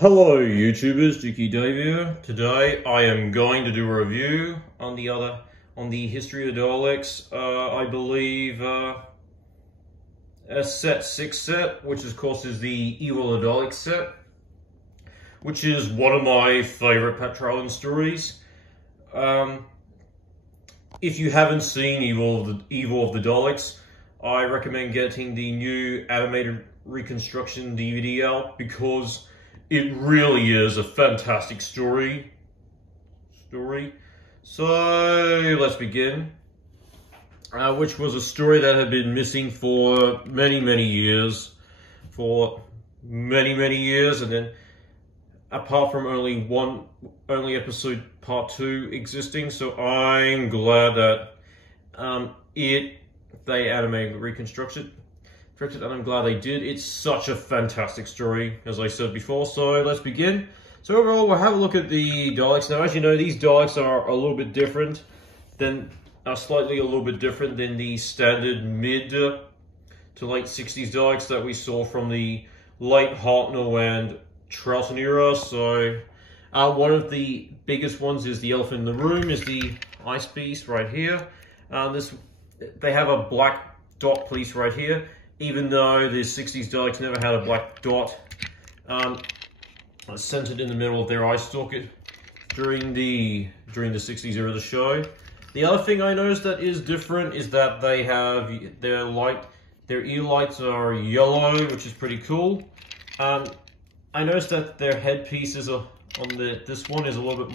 Hello YouTubers, Juki Dave here. Today I am going to do a review on the history of Daleks. I believe a set 6 set, which of course is the Evil of the Daleks set, which is one of my favorite Petrolin stories. If you haven't seen Evil of the Daleks, I recommend getting the new animated reconstruction DVD out because it really is a fantastic story. So let's begin. Which was a story that had been missing for many years. And then apart from only episode part 2 existing, so I'm glad that they animated reconstructed, and I'm glad they did. It's such a fantastic story, as I said before. So let's begin. So overall, we'll have a look at the Daleks. Now, as you know, these Daleks are a little bit different slightly a little bit different than the standard mid to late 60s Daleks that we saw from the late Hartnell and Troughton era. So one of the biggest ones is the elephant in the room, is the Ice Beast right here. They have a black dot piece right here, even though the 60s Daleks never had a black dot centered in the middle of their eye stalk during the 60s era of the show. The other thing I noticed that is different is that they have their ear lights are yellow, which is pretty cool. I noticed that their headpieces are this one is a little bit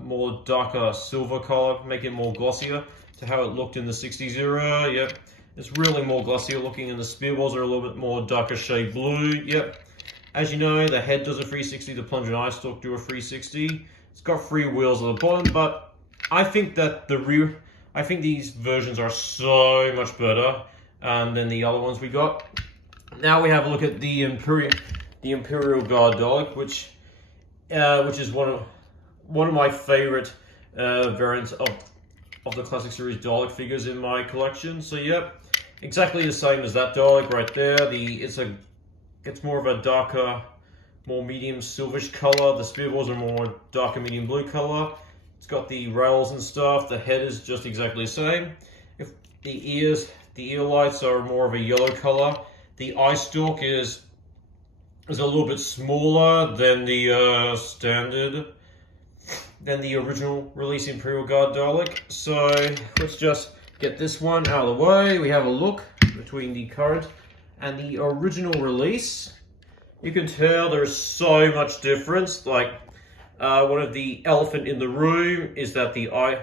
more darker silver color, making it more glossier to how it looked in the 60s era. Yep. It's really more glossier looking, and the spearballs are a little bit more darker shade blue. Yep. As you know, the head does a 360, the plunger and eye stalk do a 360. It's got 3 wheels at the bottom, but I think that these versions are so much better than the other ones we got. Now we have a look at the Imperial Guard Dalek, which is one of my favorite variants of the classic series Dalek figures in my collection. So yep, exactly the same as that Dalek right there. It's more of a darker, more medium silverish color. The spearballs are more darker medium blue color. It's got the rails and stuff. The head is just exactly the same. If the ear lights are more of a yellow color. The eye stalk is a little bit smaller than the than the original release Imperial Guard Dalek. So let's just get this one out of the way. We have a look between the current and the original release. You can tell there's so much difference. Like one of the elephant in the room is that the eye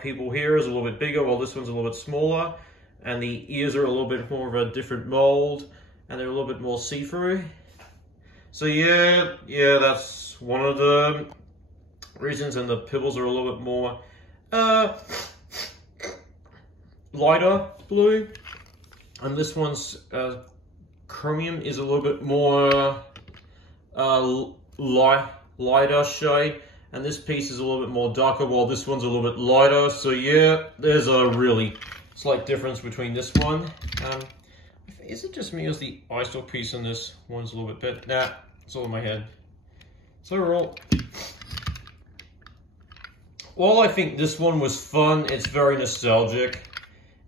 people here is a little bit bigger, while this one's a little bit smaller, and the ears are a little bit more of a different mold, and they're a little bit more see-through. So yeah, that's one of the reasons, and the pibbles are a little bit more lighter blue, and this one's chromium is a little bit more lighter shade, and this piece is a little bit more darker, while this one's a little bit lighter. So yeah, there's a really slight difference between this one. Is it just me, or is the eye stalk piece on this one's a little bit better? Nah, it's all in my head. So overall, while I think this one was fun, it's very nostalgic.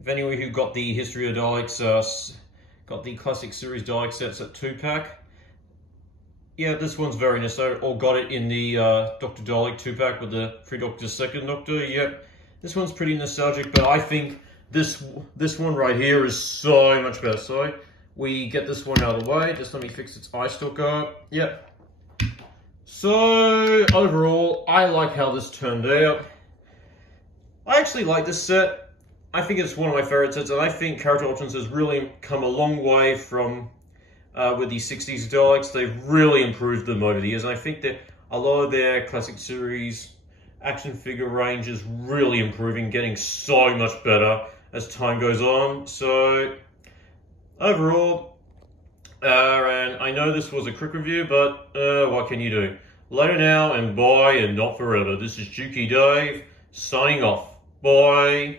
If anyone who got the History of Daleks, got the classic series Dalek sets at 2-pack, yeah, this one's very nostalgic, or got it in the Dr. Dalek 2-pack with the 3 Doctors, 2nd Doctor. Yep, this one's pretty nostalgic, but I think this one right here is so much better. So we get this one out of the way. Just let me fix its eye stalk up. Yep. So overall, I like how this turned out. I actually like this set. I think it's one of my favorite sets, and I think Character Alternates has really come a long way from with the 60s Daleks. They've really improved them over the years, and I think that a lot of their classic series action figure range is really improving, getting so much better as time goes on. So overall, and I know this was a quick review, but what can you do? Later now, and bye, and not forever. This is Juki Dave signing off. Bye.